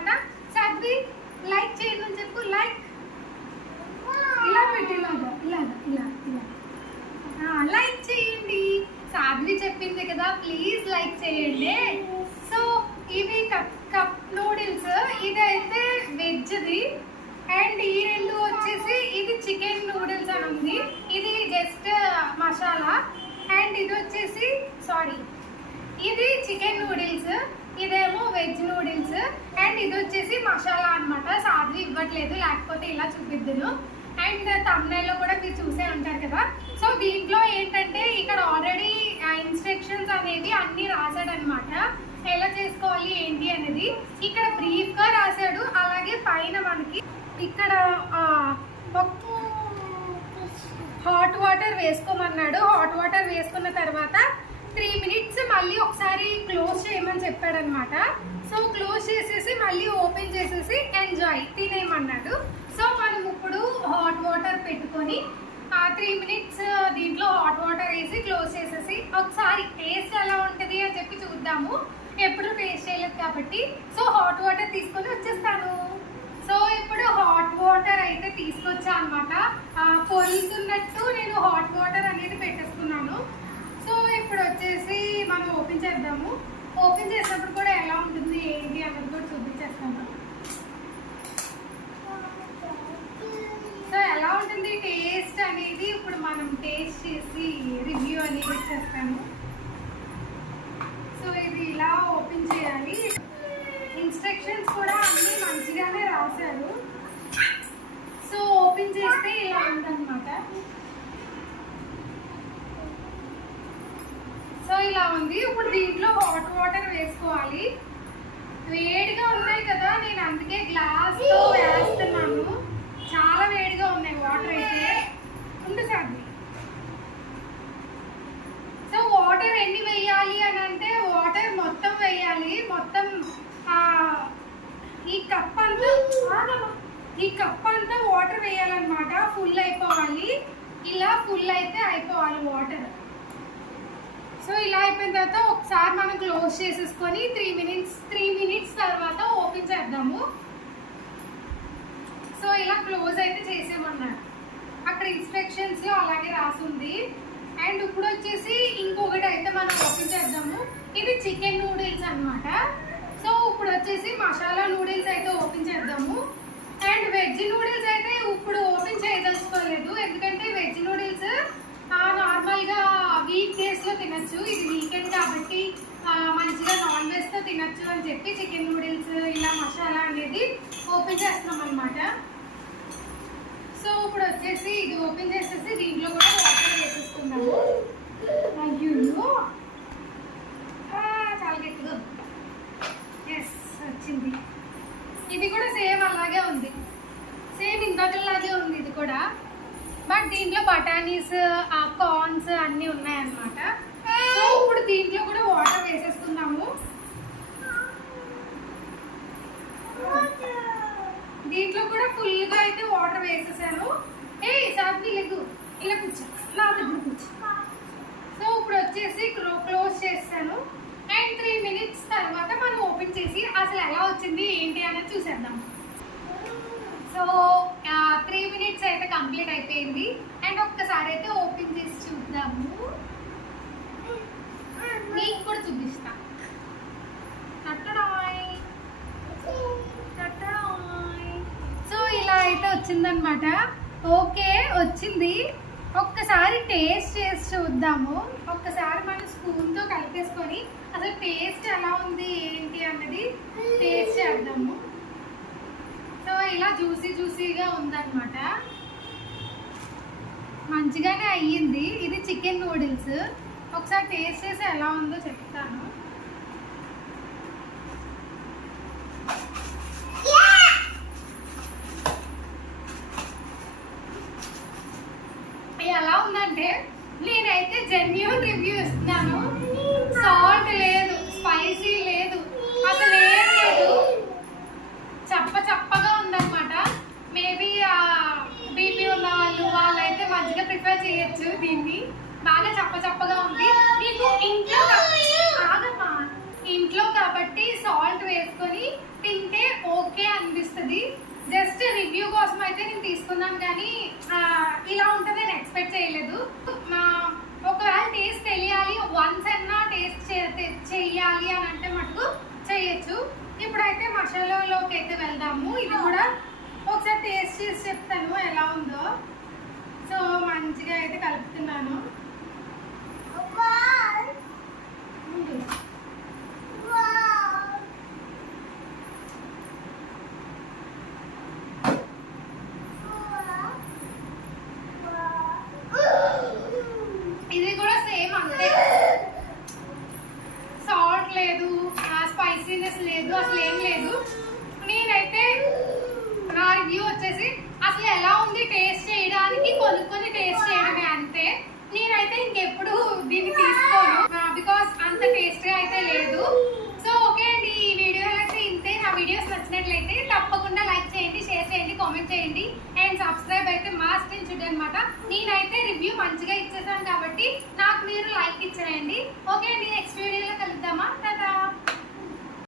అనమాట. సాధ్వి లైక్ చేయండి అని చెప్పు. లైక్ ఇలా పెట్టి ఇలాగా ఇలాగా ఇలా ఇలా లైక్ చేయండి. సాధ్వి చెప్పింది కదా, ప్లీజ్ లైక్ చేయండి. సో ఇవి కప్ నూడిల్స్, ఇదైతే వెజ్ది. అండ్ ఈ రెండు వచ్చేసి ఇది చికెన్ నూడిల్స్ అని ఉంది, ఇది జస్ట్ మసాలా. అండ్ ఇది వచ్చేసి ఇది చికెన్ నూడిల్స్, ఇదేమో వెజ్ నూడిల్స్. అండ్ ఇది వచ్చేసి మసాలా అనమాట. సాధ్వి ఇవ్వట్లేదు, లేకపోతే ఇలా చూపిద్దును. అండ్ తమ్నైల్లో కూడా మీరు చూసే ఉంటారు కదా. సో దీంట్లో ఏంటంటే ఇక్కడ ఆల్రెడీ ఇన్స్ట్రక్షన్స్ అనేవి అన్నీ రాశాడనమాట, ఎలా చేసుకోవాలి ఏంటి అనేది ఇక్కడ బ్రీఫ్గా రాశాడు. అలాగే పైన మనకి ఇక్కడ హాట్ వాటర్ వేసుకోమన్నాడు. హాట్ వాటర్ వేసుకున్న తర్వాత 3 minutes మళ్ళీ ఒకసారి క్లోజ్ చేయమని చెప్పాడనమాట. సో క్లోజ్ చేసేసి మళ్ళీ ఓపెన్ చేసేసి ఎంజాయ్ తినేయమన్నాడు. సో మనం ఇప్పుడు హాట్ వాటర్ పెట్టుకొని 3 minutes దీంట్లో హాట్ వాటర్ వేసి క్లోజ్ చేసేసి ఒకసారి టేస్ట్ ఎలా ఉంటుంది అని చెప్పి చూద్దాము. ఎప్పుడు టేస్ట్ చేయలేదు కాబట్టి. సో హాట్ వాటర్ తీసుకొని వచ్చేస్తాను. సో ఇప్పుడు హాట్ వాటర్ అయితే తీసుకొచ్చా అనమాట. పొలుతున్నట్టు నేను హాట్ వాటర్ అనేది పెట్టేసుకున్నాను. సో ఇప్పుడు వచ్చేసి మనం ఓపెన్ చేద్దాము. ఓపెన్ చేసినప్పుడు కూడా ఎలా ఉంటుంది ఏంటి అన్నది కూడా చూపించేస్తాను. సో ఎలా ఉంటుంది టేస్ట్ అనేది ఇప్పుడు మనం టేస్ట్ చేసి రివ్యూ అనేది చేస్తాను. సో ఇది ఇలా ఓపెన్ చేయాలి. ఇన్స్ట్రక్షన్స్ కూడా అన్నీ మంచిగానే రాశారు. సో ఓపెన్ చేస్తే ఇలా ఉందన్నమాట. సో ఇలా ఉంది. ఇప్పుడు దీంట్లో హాట్ వాటర్ వేసుకోవాలి. వేడిగా ఉన్నాయి కదా, నేను అందుకే గ్లాస్తో వేస్తున్నాను. చాలా వేడిగా ఉన్నాయి వాటర్ అయితే. ఉంది సార్. సో వాటర్ ఎన్ని వేయాలి అని అంటే వాటర్ మొత్తం వేయాలి. మొత్తం ఈ కప్ అంతా వాటర్ వేయాలన్నమాట. ఫుల్ అయిపోవాలి. ఇలా ఫుల్ అయితే అయిపోవాలి వాటర్. సో ఇలా అయిపోయిన తర్వాత ఒకసారి మనం క్లోజ్ చేసేసుకొని 3 minutes తర్వాత ఓపెన్ చేద్దాము. సో ఇలా క్లోజ్ అయితే చేసామన్నారు. అక్కడ ఇన్స్ట్రక్షన్స్లో అలాగే రాసుంది. అండ్ ఇప్పుడు వచ్చేసి ఇంకొకటి అయితే మనం ఓపెన్ చేద్దాము. ఇది చికెన్ నూడిల్స్ అనమాట. సో ఇప్పుడు వచ్చేసి మసాలా నూడిల్స్ అయితే ఓపెన్ చేద్దాము. అండ్ వెజ్ నూడిల్స్ అయితే ఇప్పుడు ఓపెన్ చేయదలుచుకోలేదు, ఎందుకంటే వెజ్ నూడిల్స్ నార్మల్గా వీక్ డేస్లో తినచ్చు. ఇది వీకెండ్ కాబట్టి మంచిగా నాన్ వెజ్తో తినచ్చు అని చెప్పి చికెన్ నూడిల్స్ ఇలా మసాలా అనేది ఓపెన్ చేస్తున్నాం అనమాట. సో ఇప్పుడు వచ్చేసి ఇది ఓపెన్ చేసేసి దీంట్లో కూడా వాటర్ వేసేసుకున్నాము. అయ్యో చాలా గట్టిగా ఎస్ వచ్చింది. ఇది కూడా సేమ్ అలాగే ఉంది, సేమ్ ఇందాకలాగే ఉంది ఇది కూడా. బట్ దీంట్లో బఠానీస్ కార్న్స్ అన్నీ ఉన్నాయన్నమాట. సో ఇప్పుడు దీంట్లో కూడా వాటర్ వేసేసుకుందాము. దీంట్లో కూడా ఫుల్గా అయితే వాటర్ వేసేసాను. సాధ్వి లేదు, ఇలా కూర్చో, నా దగ్గర కూర్చో. సో ఇప్పుడు వచ్చేసి క్లోజ్ చేస్తాను. అండ్ 3 minutes తర్వాత మనం ఓపెన్ చేసి అసలు ఎలా వచ్చింది ఏంటి అనేది చూసేద్దాం. సో 3 minutes అయితే కంప్లీట్ అయిపోయింది. అండ్ ఒక్కసారి అయితే ఓపెన్ చేసి చూద్దాము. మీకు కూడా చూపిస్తా. సో ఇలా అయితే వచ్చిందనమాట. ఓకే వచ్చింది. ఒక్కసారి టేస్ట్ చేసి చూద్దాము. ఒక్కసారి మనం స్పూన్తో కలిపేసుకొని అసలు టేస్ట్ ఎలా ఉంది ఏంటి అన్నది టేస్ట్ చేద్దాము. సో ఇలా జ్యూసీగా ఉందన్నమాట. మంచిగానే అయ్యింది. ఇది చికెన్ నూడిల్స్. ఒకసారి టేస్ట్ చేసి ఎలా ఉందో చెప్తాను. ఎలా ఉందంటే నేనైతే జెన్యూన్ రివ్యూ ఇస్తున్నాను. సాల్ట్ లేదు, స్పైసీ లేదు, అసలు ఏం లేదు. చప్పగా ఉందన్నమాట. మేబీ బీపీ ఉన్న వాళ్ళైతే మంచిగా ప్రిఫర్ చేయొచ్చు దీన్ని. బాగా చప్పగా ఉంది. మీకు ఇంట్లో కాబట్టి సాల్ట్ వేసుకొని తింటే ఓకే అనిపిస్తుంది. జస్ట్ రివ్యూ కోసం అయితే నేను తీసుకున్నాను, కానీ ఇలా ఉంటుంది నేను ఎక్స్పెక్ట్ చేయలేదు. ఒకవేళ టేస్ట్ తెలియాలి, వన్స్ అన్నా టేస్ట్ చెయ్యాలి అని అంటే మటుకు చేయొచ్చు. ఇప్పుడైతే మసాలాలోకి అయితే వెళ్దాము. ఇది కూడా ఒకసారి టేస్ట్ చేసి చెప్తాను ఎలా ఉందో. సో మంచిగా అయితే కలుపుతున్నాను. ఇది కూడా సేమ్ అంతే, సాల్ట్ లేదు, స్పైసీనెస్ లేదు, అసలు ఏం లేదు. నేనైతే నా రివ్యూ వచ్చేసి అసలు ఎలా ఉంది టేస్ట్ చేయడానికి, కొనుక్కొని టేస్ట్ చేయడమే అంతే. నేనైతే ఇంకెప్పుడు దీన్ని తీసుకోను, బికాస్ అంత టేస్ట్గా అయితే లేదు. సో ఓకే అండి, ఈ వీడియోలో అయితే ఇంతే. నా వీడియోస్ నచ్చినట్లయితే తప్పకుండా లైక్ చేయండి, షేర్ చేయండి, కామెంట్ చేయండి అండ్ సబ్స్క్రైబ్ అయితే మాస్ట్ అండ్ షుడ్ అనమాట. నేనైతే రివ్యూ మంచిగా ఇచ్చేసాను కాబట్టి నాకు మీరు లైక్ ఇచ్చేయండి. ఓకే అండి, నెక్స్ట్ వీడియోలో కలుద్దామా? టాటా.